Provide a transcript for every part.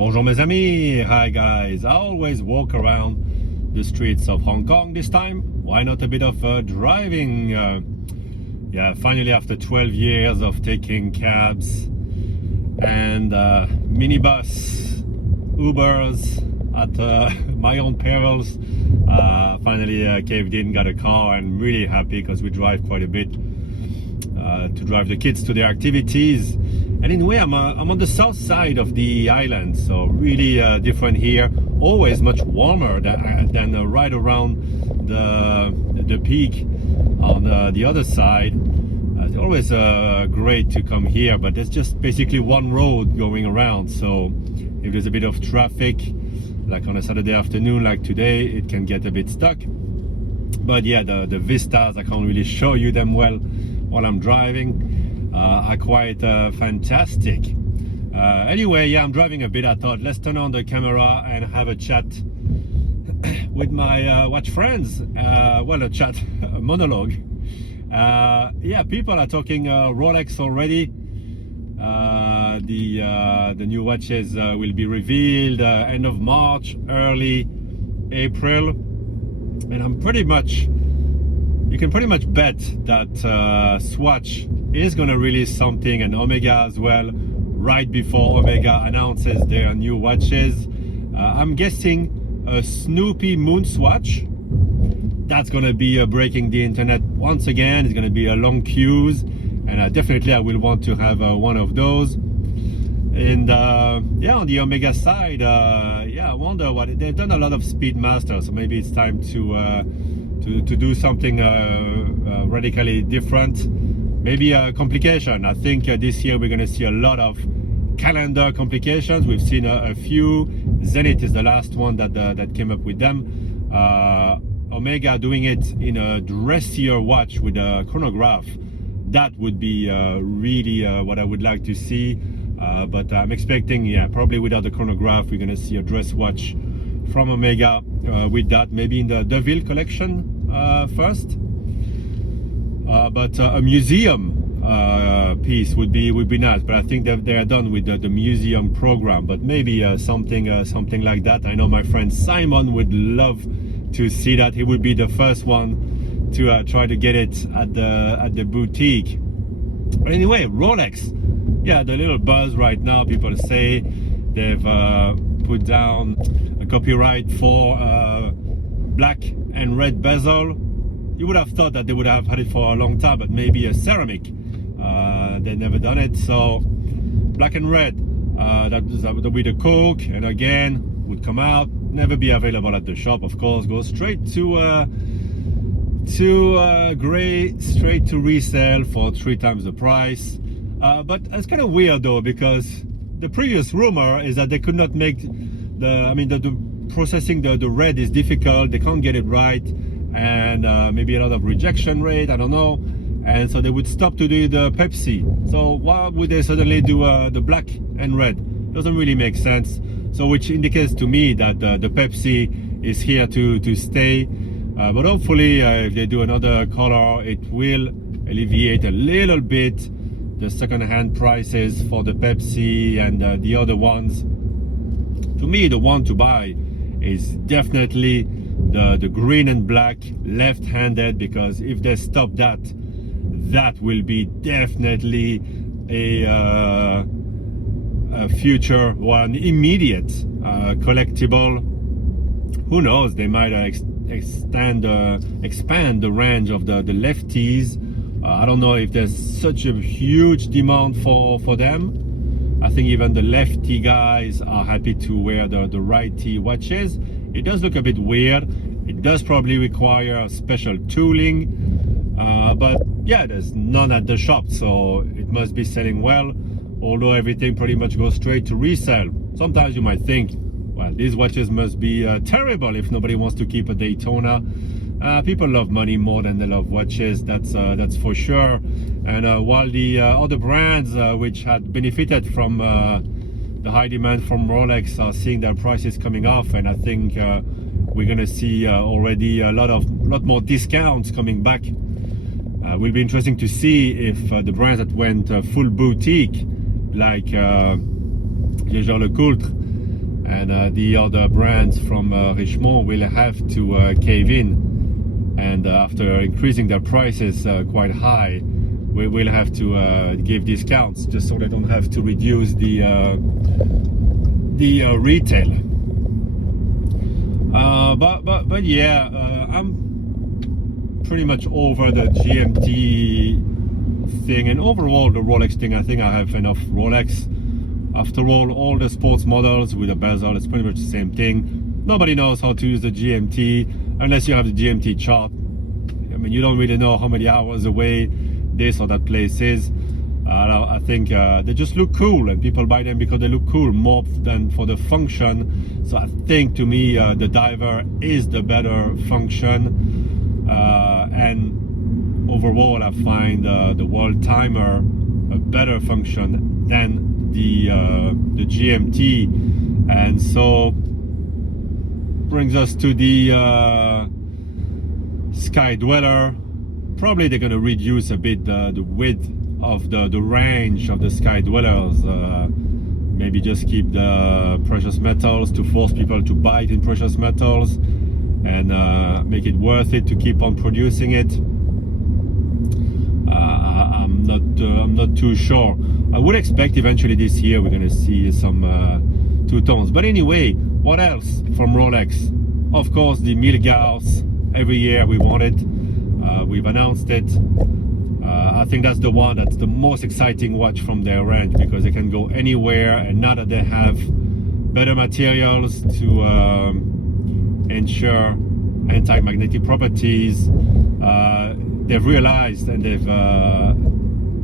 Bonjour mes amis, hi guys. I always walk around the streets of Hong Kong. This time, why not a bit of driving? Finally after 12 years of taking cabs and minibus, Ubers at my own perils, finally caved in, got a car, and really happy because we drive quite a bit to drive the kids to their activities. And in a way, I'm on the south side of the island, so really different here. Always much warmer than right around the peak on the other side. It's always great to come here, but there's just basically one road going around. So if there's a bit of traffic, like on a Saturday afternoon like today, it can get a bit stuck. But yeah, the vistas, I can't really show you them well while I'm driving. Are quite fantastic. Anyway, yeah, I'm driving a bit. I thought let's turn on the camera and have a chat with my watch friends. Well, a monologue. Yeah, people are talking Rolex already. The new watches will be revealed end of March, early April, and I'm pretty much. You can pretty much bet that Swatch is going to release something, and Omega as well, right before Omega announces their new watches. I'm guessing a Snoopy Moon Swatch. That's going to be breaking the internet once again. It's going to be a long queues, and definitely I will want to have one of those. And yeah, on the Omega side, yeah, I wonder what they've done. A lot of Speedmaster, so maybe it's time to do something radically different. Maybe a complication. I think this year we're going to see a lot of calendar complications. We've seen a few. Zenith is the last one that came up with them. Omega doing it in a dressier watch with a chronograph. That would be really what I would like to see. But I'm expecting, yeah, probably without the chronograph, we're going to see a dress watch from Omega with that, maybe in the Deville collection first. But a museum piece would be nice. But I think that they are done with the museum program. But maybe something like that. I know my friend Simon would love to see that. He would be the first one to try to get it at the boutique. But anyway, Rolex. Yeah, the little buzz right now. People say they've put down a copyright for black and red bezel. You would have thought that they would have had it for a long time, but maybe a ceramic. They've never done it. So black and red, that would be the Coke, and again would come out, never be available at the shop. Of course, go straight to gray, straight to resale for 3 times the price. But it's kind of weird though, because the previous rumor is that they could not make the processing the red is difficult. They can't get it right, and maybe a lot of rejection rate, I don't know, and so they would stop to do the Pepsi. So why would they suddenly do the black and red? Doesn't really make sense. So which indicates to me that the Pepsi is here to stay. But hopefully if they do another color, it will alleviate a little bit the second-hand prices for the Pepsi and the other ones. To me, the one to buy is definitely the green and black left-handed, because if they stop that, that will be definitely a future or an immediate collectible. Who knows, they might expand the range of the lefties. I don't know if there's such a huge demand for them. I think even the lefty guys are happy to wear the righty watches. It does look a bit weird. It does probably require special tooling, but yeah, there's none at the shop, so it must be selling well, although everything pretty much goes straight to resale. Sometimes you might think, well, these watches must be terrible if nobody wants to keep a Daytona. People love money more than they love watches, that's for sure. And while the other brands which had benefited from the high demand from Rolex are seeing their prices coming off, and I think we're gonna see already a lot more discounts coming back. Will be interesting to see if the brands that went full boutique, like Jaeger-LeCoultre and the other brands from Richemont will have to cave in, and after increasing their prices quite high, we will have to give discounts just so they don't have to reduce the retail. But yeah, I'm pretty much over the GMT thing, and overall the Rolex thing. I think I have enough Rolex. After all the sports models with a bezel, it's pretty much the same thing. Nobody knows how to use the GMT unless you have the GMT chart. I mean, you don't really know how many hours away this or that place is. I think they just look cool, and people buy them because they look cool more than for the function. So I think, to me, the diver is the better function, and overall I find the world timer a better function than the GMT. And so brings us to the Sky Dweller. Probably they're going to reduce a bit the width of the range of the Sky Dwellers. Maybe just keep the precious metals to force people to buy it in precious metals, and make it worth it to keep on producing it. I'm not too sure. I would expect eventually this year we're going to see some two-tones. But anyway, what else from Rolex? Of course, the 1000 Gauss. Every year we want it. We've announced it. I think that's the one that's the most exciting watch from their range, because they can go anywhere, and now that they have better materials to ensure anti-magnetic properties, they've realized, and they've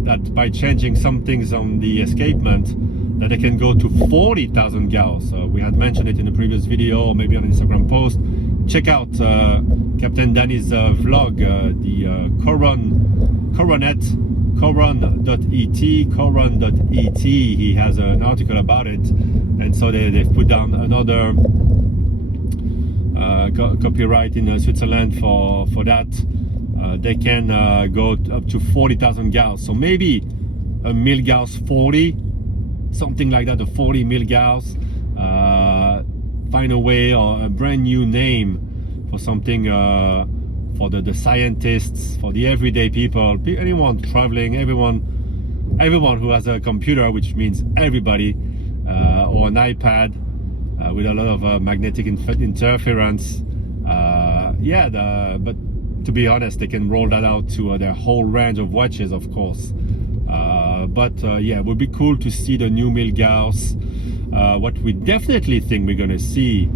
that by changing some things on the escapement, that they can go to 40,000 Gauss. We had mentioned it in a previous video, or maybe on Instagram post. Check out Captain Danny's vlog, the Coron.et. He has an article about it, and so they've put down another copyright in Switzerland for that. They can go up to 40,000 Gauss. So maybe a 1000 Gauss 40, something like that, a 40 1000 Gauss. Find a way, or a brand new name for something for the scientists, for the everyday people, anyone traveling, everyone who has a computer, which means everybody, or an iPad with a lot of magnetic interference. But to be honest, they can roll that out to their whole range of watches, of course. Yeah, it would be cool to see the new 1000 Gauss. What we definitely think we're going to see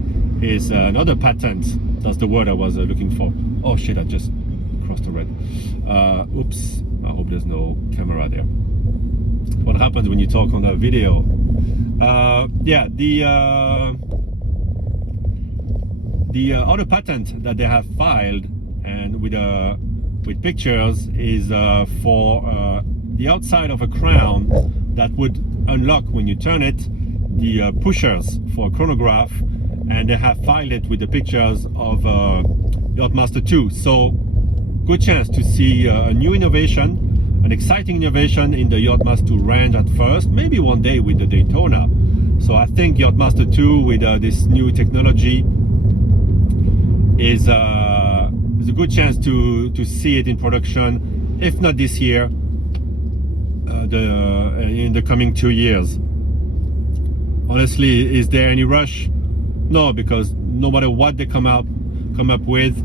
is another patent. That's the word I was looking for. Oh shit, I just crossed the red. Oops, I hope there's no camera there. What happens when you talk on a video? Yeah, the other patent that they have filed, and with pictures, is for the outside of a crown that would unlock when you turn it, the pushers for a chronograph, and they have filed it with the pictures of Yachtmaster 2. So good chance to see a new innovation, an exciting innovation in the Yachtmaster 2 range at first, maybe one day with the Daytona. So I think Yachtmaster 2 with this new technology is a good chance to see it in production, if not this year, in the coming 2 years. Honestly, is there any rush? No, because no matter what they come up with,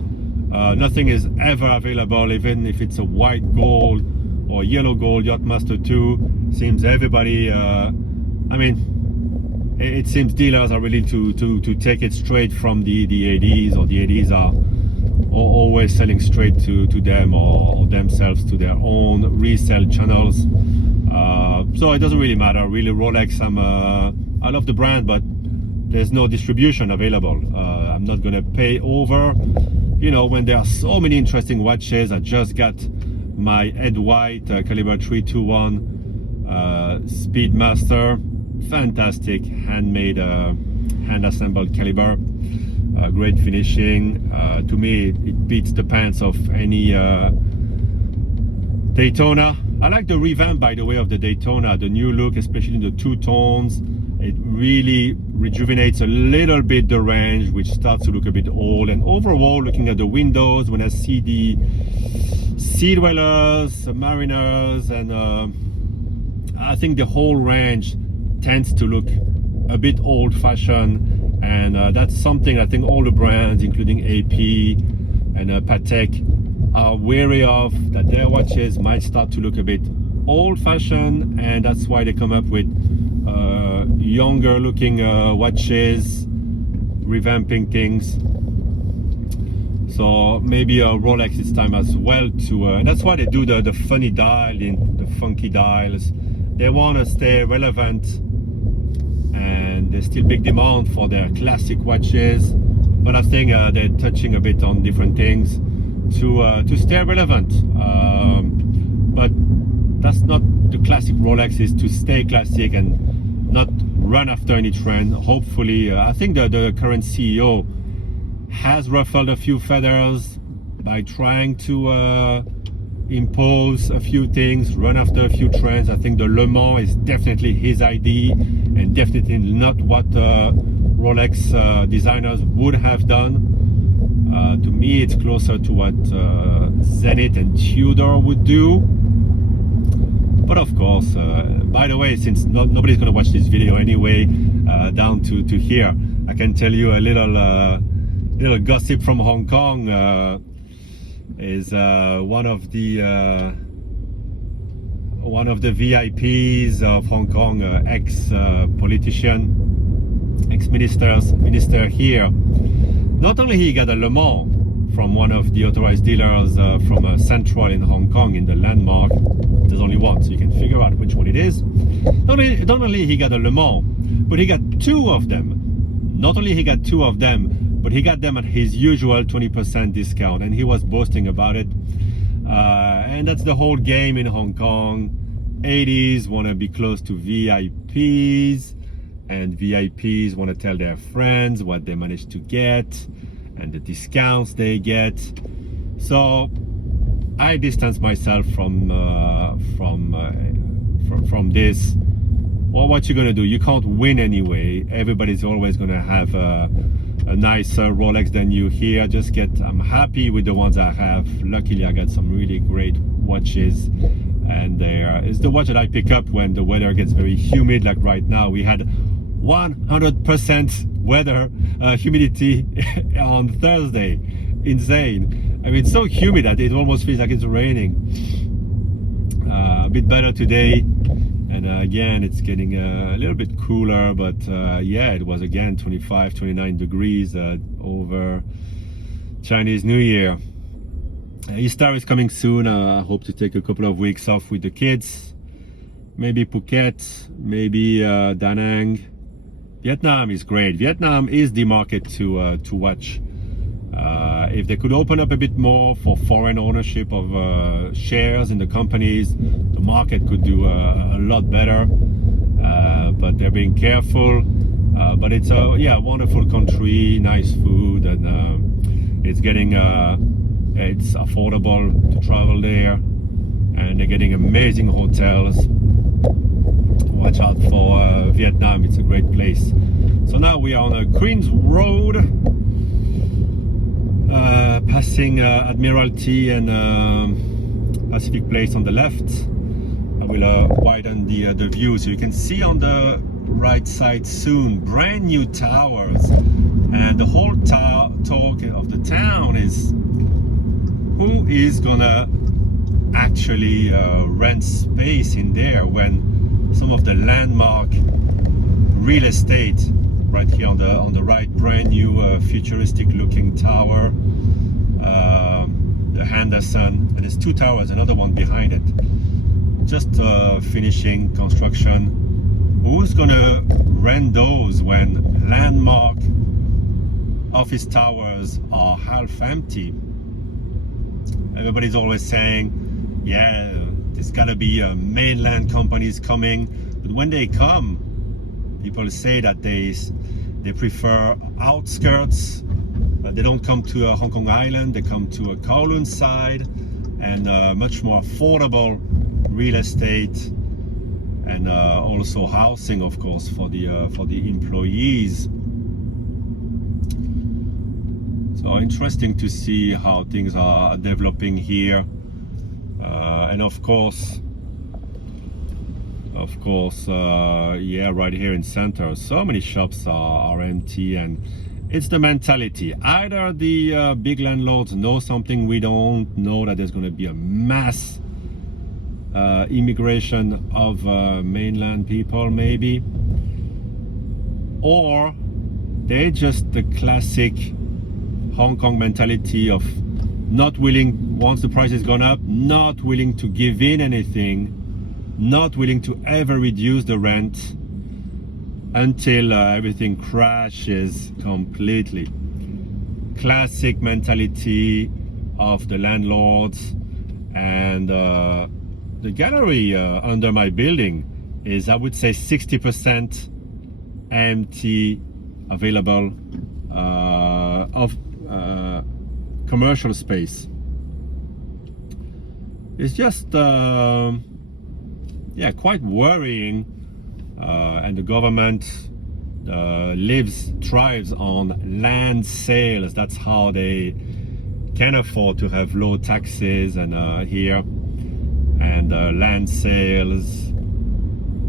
nothing is ever available, even if it's a white gold or yellow gold Yachtmaster 2. Seems everybody, I mean, it seems dealers are willing to take it straight from the ADs, or the ADs are always selling straight to them, or themselves to their own resale channels. So it doesn't really matter, really. Rolex, I love the brand, but there's no distribution available. I'm not gonna pay over, when there are so many interesting watches. I just got my Ed White caliber 321 Speedmaster, fantastic handmade, hand assembled caliber, great finishing. To me, it beats the pants of any Daytona. I like the revamp, by the way, of the Daytona, the new look, especially in the two tones. It really rejuvenates a little bit the range, which starts to look a bit old. And overall, looking at the windows, when I see the sea dwellers, mariners, and I think the whole range tends to look a bit old-fashioned, and that's something I think all the brands, including AP and Patek, are wary of, that their watches might start to look a bit old-fashioned, and that's why they come up with younger looking watches, revamping things. So maybe Rolex, it's time as well to and that's why they do the funny dial, the funky dials. They want to stay relevant, and there's still big demand for their classic watches, but I think they're touching a bit on different things to stay relevant. But that's not the classic Rolex, is to stay classic and not run after any trend. Hopefully, I think the current CEO has ruffled a few feathers by trying to impose a few things, run after a few trends. I think the Le Mans is definitely his idea, and definitely not what Rolex designers would have done. To me, it's closer to what Zenith and Tudor would do. But of course, by the way, since nobody's going to watch this video anyway, down to here, I can tell you a little gossip from Hong Kong. Is one of the VIPs of Hong Kong, ex-politician, ex-minister here. Not only he got a Le Mans from one of the authorized dealers from Central in Hong Kong in the Landmark. There's only one, so you can figure out which one it is. Not only he got a Le Mans, but he got two of them. Not only he got two of them, but he got them at his usual 20% discount, and he was boasting about it. And that's the whole game in Hong Kong. 80s want to be close to VIPs, and VIPs want to tell their friends what they managed to get and the discounts they get. So I distance myself from this. Well, what you're gonna do? You can't win anyway. Everybody's always gonna have a nicer Rolex than you here. I'm happy with the ones I have. Luckily, I got some really great watches, and it's the watch that I pick up when the weather gets very humid. Like right now, we had 100% weather humidity on Thursday. Insane. I mean, it's so humid that it almost feels like it's raining. A bit better today, and again it's getting a little bit cooler, but yeah, it was again 25-29 degrees over Chinese New Year. Easter is coming soon. I hope to take a couple of weeks off with the kids, maybe Phuket, maybe Da Nang. Vietnam is great. Vietnam is the market to watch. If they could open up a bit more for foreign ownership of shares in the companies, the market could do a lot better. But they're being careful. But it's a wonderful country, nice food, and it's affordable to travel there, and they're getting amazing hotels. Watch out for Vietnam, it's a great place. So now we are on a Queen's Road, passing Admiralty and Pacific Place on the left. I will widen the view so you can see on the right side soon brand new towers, and the whole talk of the town is who is gonna actually rent space in there when some of the landmark real estate right here on the right, brand new futuristic looking tower, the Henderson, and there's two towers, another one behind it, just finishing construction. Who's gonna rent those when landmark office towers are half empty? Everybody's always saying, yeah, there's gotta be mainland companies coming, but when they come, people say that they prefer outskirts. They don't come to Hong Kong Island, they come to a Kowloon side, and much more affordable real estate. and also housing, of course, for the employees. So interesting to see how things are developing here, and of course, yeah, right here in center, so many shops are empty, and it's the mentality. Either the big landlords know something we don't know, that there's going to be a mass immigration of mainland people, maybe, or they just the classic Hong Kong mentality of not willing, once the price has gone up, not willing to give in anything, not willing to ever reduce the rent until everything crashes completely. Classic mentality of the landlords. And the gallery under my building is, I would say, 60% empty, available of commercial space. It's just yeah, quite worrying, and the government thrives on land sales. That's how they can afford to have low taxes and here, and land sales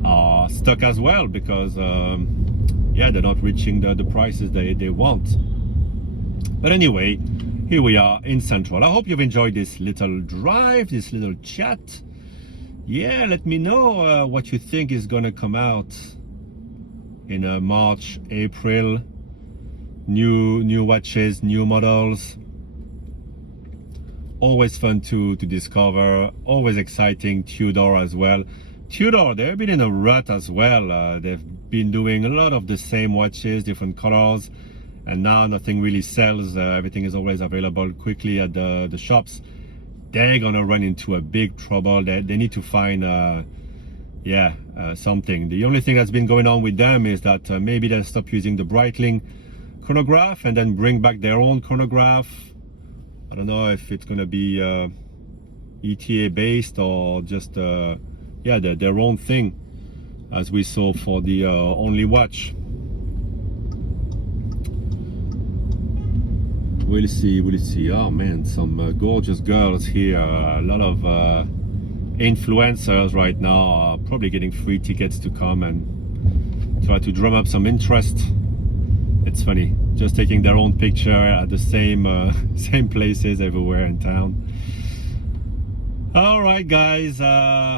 are stuck as well because yeah, they're not reaching the prices they want. But anyway, here we are in Central. I hope you've enjoyed this little drive, this little chat. Yeah, let me know what you think is gonna come out in March, April. New watches, new models. Always fun to discover, always exciting. Tudor as well. Tudor, they've been in a rut as well. They've been doing a lot of the same watches, different colors, and now nothing really sells. Everything is always available quickly at the shops. They're gonna run into a big trouble. They need to find yeah, something. The only thing that's been going on with them is that maybe they'll stop using the Breitling chronograph and then bring back their own chronograph. I don't know if it's gonna be ETA based or just yeah, their own thing, as we saw for the Only Watch. We'll see. Oh man, some gorgeous girls here. A lot of influencers right now are probably getting free tickets to come and try to drum up some interest. It's funny, just taking their own picture at the same same places everywhere in town. All right, guys.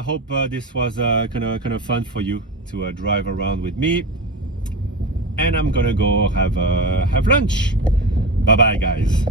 Hope this was kind of fun for you to drive around with me. And I'm gonna go have lunch. Bye bye, guys.